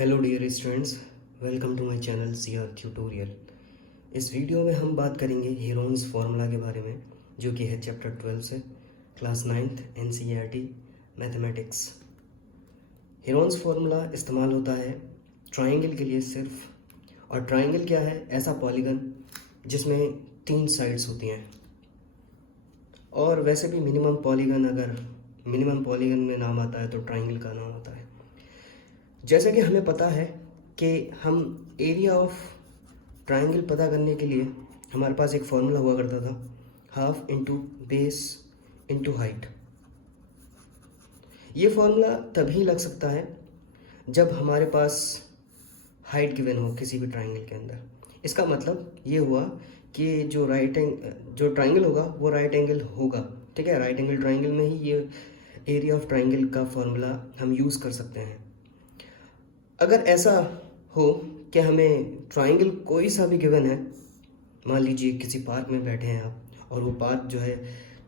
Hello dear students, welcome to my channel CR tutorial. इस video में हम बात करेंगे हीरोन्स फार्मूला के बारे में, जो कि है चैप्टर 12 से, class 9th NCERT mathematics. Heron's formula इस्तेमाल होता है ट्राइंगल के लिए सिर्फ, और ट्राइंगल क्या है? ऐसा पॉलीगन जिसमें 3 साइड्स होती हैं। और वैसे भी मिनिमम पॉलीगन, अगर मिनिमम पॉलीगन में नाम आता है तो ट्राइंगल का नाम होता है। जैसे कि हमें पता है कि हम एरिया ऑफ ट्राइंगल पता करने के लिए हमारे पास एक फॉर्मूला हुआ करता था, half into base into height. ये फॉर्मूला तभी लग सकता है जब हमारे पास हाइट गिवन हो किसी भी ट्राइंगल के अंदर। इसका मतलब ये हुआ कि जो ट्राइंगल होगा वो राइट एंगल होगा। ठीक है, राइट एंगल ट्राइंगल में ही ये एरिया ऑफ ट्राइंगल का फॉर्मूला हम यूज़ कर सकते हैं। अगर ऐसा हो कि हमें ट्राइंगल कोई सा भी गिवन है, मान लीजिए किसी पार्क में बैठे हैं आप, और वो पार्क जो है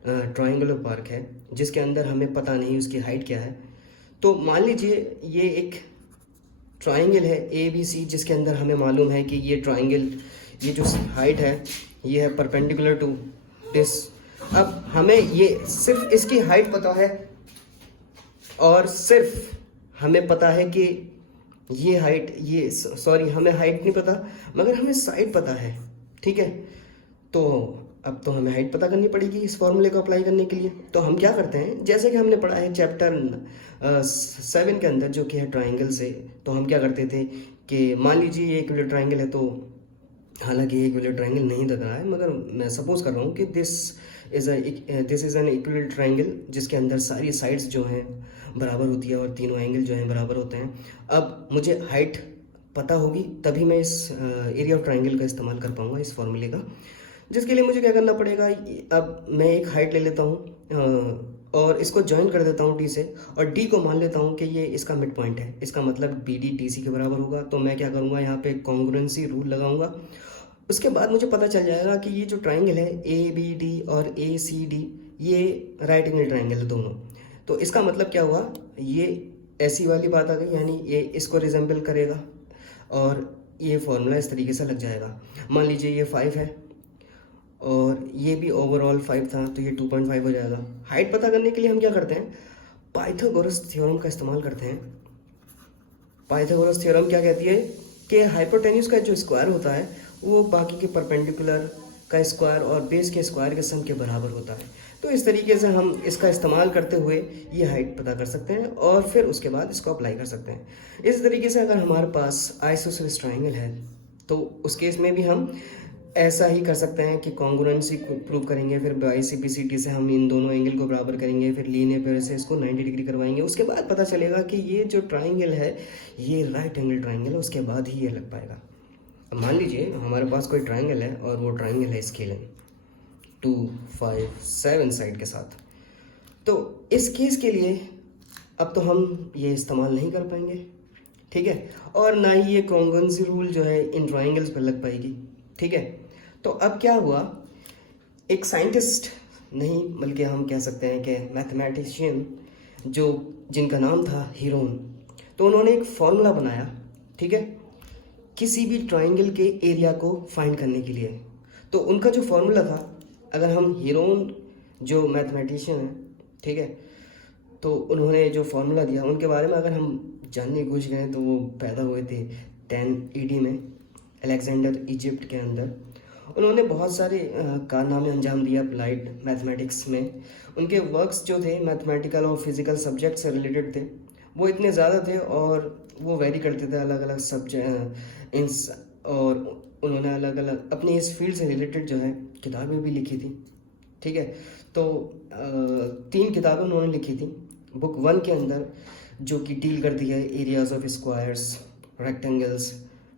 ट्राइंगुलर पार्क है जिसके अंदर हमें पता नहीं उसकी हाइट क्या है। तो मान लीजिए ये एक ट्राइंगल है ABC, जिसके अंदर हमें मालूम है कि ये ट्राइंगल, ये जो हाइट है ये है परपेंडिकुलर टू दिस। अब हमें ये सिर्फ इसकी हाइट पता है, और सिर्फ हमें पता है कि ये हाइट, ये सॉरी हमें हाइट नहीं पता मगर हमें साइड पता है। ठीक है, तो अब तो हमें हाइट पता करनी पड़ेगी इस फॉर्मूले को अप्लाई करने के लिए। तो हम क्या करते हैं, जैसे कि हमने पढ़ा है चैप्टर 7 के अंदर, जो कि है ट्राइंगल से। तो हम क्या करते थे कि मान लीजिए ये इक्विलेटरल ट्राइंगल है, तो हालांकि ये इक्विलेटरल ट्राइंगल नहीं दिख रहा है मगर मैं सपोज कर रहा हूँ कि this is an equilateral triangle जिसके अंदर सारी साइड्स जो हैं बराबर होती है और तीनों एंगल जो हैं बराबर होते हैं। अब मुझे हाइट पता होगी तभी मैं इस एरिया ऑफ ट्राइंगल का इस्तेमाल कर पाऊँगा, इस फॉर्मूले का। जिसके लिए मुझे क्या करना पड़ेगा, अब मैं एक हाइट ले लेता हूँ और इसको ज्वाइन कर देता हूँ D से, और D को मान लेता हूँ कि ये इसका मिड पॉइंट है। इसका मतलब BD DC के बराबर होगा। तो मैं क्या करूँगा, यहाँ पे कॉन्ग्रुएंसी रूल लगाऊंगा। उसके बाद मुझे पता चल जाएगा कि ये जो ट्राइंगल है ABD और ACD, ये राइट एंगल ट्राइंगल है दोनों। तो इसका मतलब क्या हुआ, ये ऐसी वाली बात आ गई, यानी ये इसको रिजेंबल करेगा और ये फॉर्मूला इस तरीके से लग जाएगा। मान लीजिए ये 5 है और ये भी ओवरऑल 5 था, तो ये 2.5 हो जाएगा। हाइट पता करने के लिए हम क्या करते हैं, पाइथागोरस थ्योरम का इस्तेमाल करते हैं। पाइथागोरस थ्योरम क्या कहती है कि हाइपोटेन्यूज का जो स्क्वायर होता है वो बाकी के परपेंडिकुलर का स्क्वायर और बेस के स्क्वायर के सम के बराबर होता है। तो इस तरीके से हम इसका इस्तेमाल करते हुए ये हाइट पता कर सकते हैं और फिर उसके बाद इसको अप्लाई कर सकते हैं। इस तरीके से अगर हमारे पास आइसोसेलेस ट्राइंगल है तो उस केस में भी हम ऐसा ही कर सकते हैं कि कॉन्ग्रुएंसी को प्रूव करेंगे, फिर ICP-CT से हम इन दोनों एंगल को बराबर करेंगे, फिर लीनियर पेयर से इसको 90 डिग्री करवाएंगे। उसके बाद पता चलेगा कि ये जो ट्राइंगल है ये राइट एंगल ट्राइंगल है, उसके बाद ही ये लग पाएगा। अब मान लीजिए हमारे पास कोई ट्राइंगल है और वो ट्राइंगल है स्केलन 2, 5, 7 साइड के साथ। तो इस केस के लिए अब तो हम ये इस्तेमाल नहीं कर पाएंगे, ठीक है, और ना ही ये कॉन्ग्रुएंसी रूल जो है इन ट्राइंगल्स पर लग पाएगी। ठीक है, तो अब क्या हुआ, एक साइंटिस्ट नहीं बल्कि हम कह सकते हैं कि मैथमेटिशियन, जो जिनका नाम था हीरोन, तो उन्होंने एक फॉर्मूला बनाया, ठीक है, किसी भी ट्राइंगल के एरिया को फाइंड करने के लिए। तो उनका जो फॉर्मूला था, अगर हम हीरोन जो मैथमेटिशियन है, ठीक है, तो उन्होंने जो फार्मूला दिया उनके बारे में अगर हम जानने की कोशिश करें तो वो पैदा हुए थे 10 AD में अलेक्जेंडर इजिप्ट के अंदर। उन्होंने बहुत सारे कारनामे अंजाम दिया अप्लाइड मैथमेटिक्स में। उनके वर्क्स जो थे मैथमेटिकल और फिजिकल सब्जेक्ट से रिलेटेड थे, वो इतने ज़्यादा थे और वो वेरी करते थे अलग अलग सब्जेक्ट इन, और उन्होंने अलग अलग अपनी इस फील्ड से रिलेटेड जो है किताबें भी लिखी थी। ठीक है, तो 3 किताबें उन्होंने लिखी थी। बुक 1 के अंदर जो कि डील करती है areas of squares, rectangles,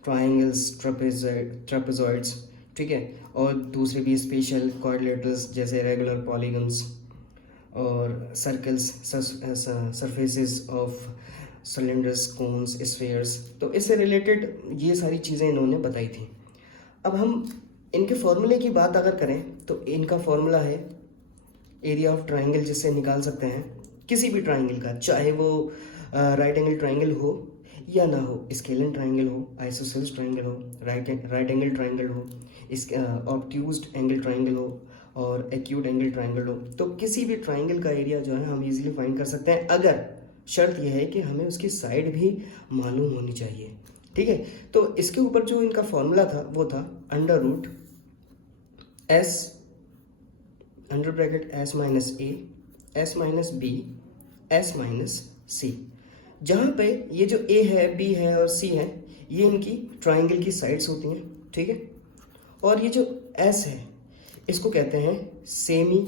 triangles, trapezoids, ठीक है, और दूसरे भी स्पेशल क्वाड्रिलेटरल्स जैसे रेगुलर पॉलीगन्स और circles, surfaces of cylinders, cones, spheres. तो इससे रिलेटेड ये सारी चीज़ें इन्होंने बताई थी। अब हम इनके फॉर्मूले की बात अगर करें तो इनका फॉर्मूला है एरिया ऑफ ट्राइंगल, जिससे निकाल सकते हैं किसी भी ट्राइंगल का, चाहे वो राइट एंगल ट्राइंगल हो या ना हो, स्केलन ट्राइंगल हो, आइसोसेल्स ट्राइंगल हो, राइट एंगल ट्राइंगल हो, इस ऑब्ट्यूज्ड एंगल ट्राइंगल हो और एक्यूट एंगल ट्राइंगल हो, तो किसी भी ट्राइंगल का एरिया जो है हम इजीली फाइंड कर सकते हैं, अगर शर्त यह है कि हमें उसकी साइड भी मालूम होनी चाहिए। ठीक है, तो इसके ऊपर जो इनका फॉर्मूला था वो था under root s under bracket s minus a s minus b s minus c, जहाँ पे ये जो ए है, बी है और सी है, ये इनकी ट्राइंगल की साइड्स होती हैं। ठीक है, और ये जो एस है इसको कहते हैं सेमी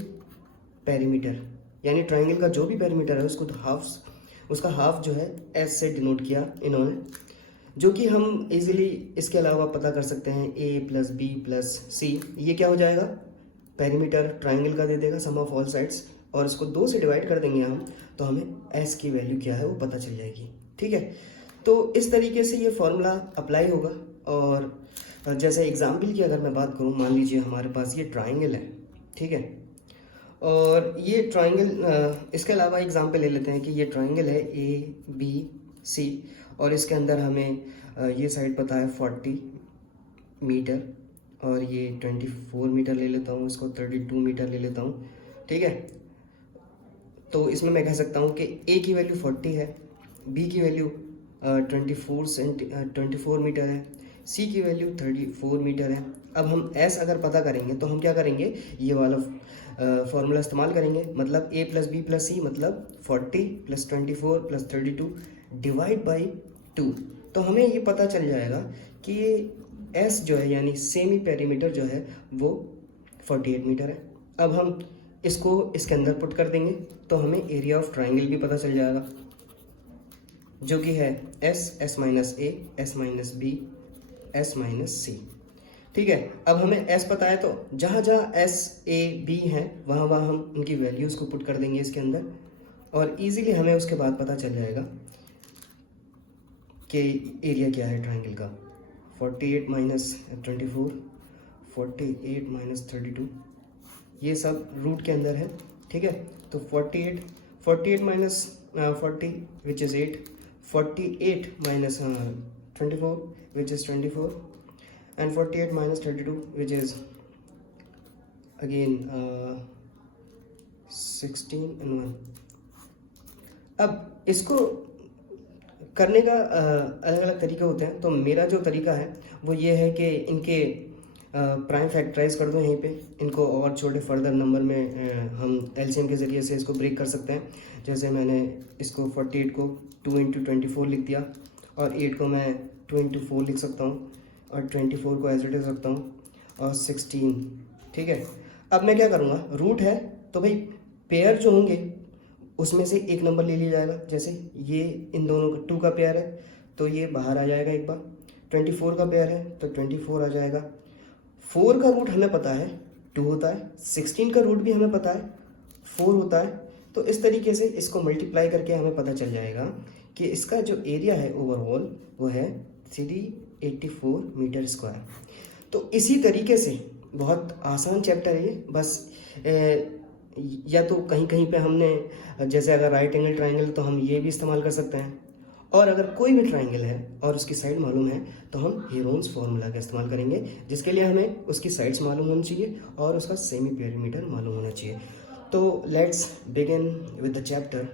पेरीमीटर, यानी ट्राइंगल का जो भी पेरीमीटर है उसको उसका हाफ जो है एस से डिनोट किया इन्होंने, जो कि हम इजीली इसके अलावा पता कर सकते हैं ए प्लस बी प्लस सी, ये क्या हो जाएगा, पेरीमीटर ट्राइंगल का दे देगा सम ऑफ ऑल साइड्स, और इसको 2 से डिवाइड कर देंगे हम, तो हमें एस की वैल्यू क्या है वो पता चल जाएगी। ठीक है, तो इस तरीके से ये फॉर्मूला अप्लाई होगा। और जैसे एग्जाम्पल की अगर मैं बात करूँ, मान लीजिए हमारे पास ये ट्राइंगल है। ठीक है, और ये ट्राइंगल, इसके अलावा एग्जाम्पल ले लेते हैं कि ये ट्राइंगल है ए बी सी, और इसके अंदर हमें ये साइड पता है 40 मीटर और ये 24 मीटर ले लेता हूँ, इसको 32 मीटर ले लेता हूँ। ठीक है, तो इसमें मैं कह सकता हूँ कि ए की वैल्यू 40 है, बी की वैल्यू 24 मीटर है, सी की वैल्यू 34 मीटर है। अब हम एस अगर पता करेंगे तो हम क्या करेंगे, ये वाला फॉर्मूला इस्तेमाल करेंगे, मतलब ए प्लस बी प्लस सी मतलब 40 प्लस 24 प्लस 32 डिवाइड बाई 2, तो हमें ये पता चल जाएगा कि एस जो है यानी सेमी पेरीमीटर जो है वो 48 मीटर है। अब हम इसको इसके अंदर पुट कर देंगे तो हमें एरिया ऑफ ट्राइंगल भी पता चल जाएगा, जो कि है s minus a s minus b s minus c. ठीक है, अब हमें एस पता है तो जहाँ जहाँ एस ए बी हैं वहाँ वहाँ हम उनकी वैल्यूज़ को पुट कर देंगे इसके अंदर, और इजीली हमें उसके बाद पता चल जाएगा कि एरिया क्या है ट्राइंगल का। 48 माइनस 24, 48 माइनस 32, ये सब रूट के अंदर है। ठीक है, तो 48 minus 40 which is 8, 48 minus 24 which is 24, and 48 minus 32 which is again 16 and 1। अब इसको करने का अलग अलग तरीके होते हैं, तो मेरा जो तरीका है वो ये है कि इनके प्राइम फैक्टराइज कर दूँ यहीं पे, इनको और छोटे फर्दर नंबर में हम एलसीएम के ज़रिए से इसको ब्रेक कर सकते हैं। जैसे मैंने इसको 48 को 2 इंटू 24 लिख दिया, और 8 को मैं 2 इंटू 4 लिख सकता हूँ, और 24 को एज इट इज़ रखता हूँ, और 16। ठीक है, अब मैं क्या करूँगा, रूट है तो भाई पेयर जो होंगे उसमें से एक नंबर ले लिया जाएगा। जैसे ये इन दोनों का 2 का पेयर है तो ये बाहर आ जाएगा एक बार, 24 का पेयर है तो 24 आ जाएगा। 4 का रूट हमें पता है 2 होता है, 16 का रूट भी हमें पता है 4 होता है। तो इस तरीके से इसको मल्टीप्लाई करके हमें पता चल जाएगा कि इसका जो एरिया है ओवरऑल वो है 384 मीटर स्क्वायर। तो इसी तरीके से बहुत आसान चैप्टर है ये, बस या तो कहीं कहीं पे हमने जैसे अगर राइट एंगल ट्राइंगल तो हम ये भी इस्तेमाल कर सकते हैं, और अगर कोई भी ट्राइंगल है और उसकी साइड मालूम है तो हम हेरोन्स फार्मूला का इस्तेमाल करेंगे, जिसके लिए हमें उसकी साइड्स मालूम होनी चाहिए और उसका सेमी पेरीमीटर मालूम होना चाहिए। तो let's begin with the chapter.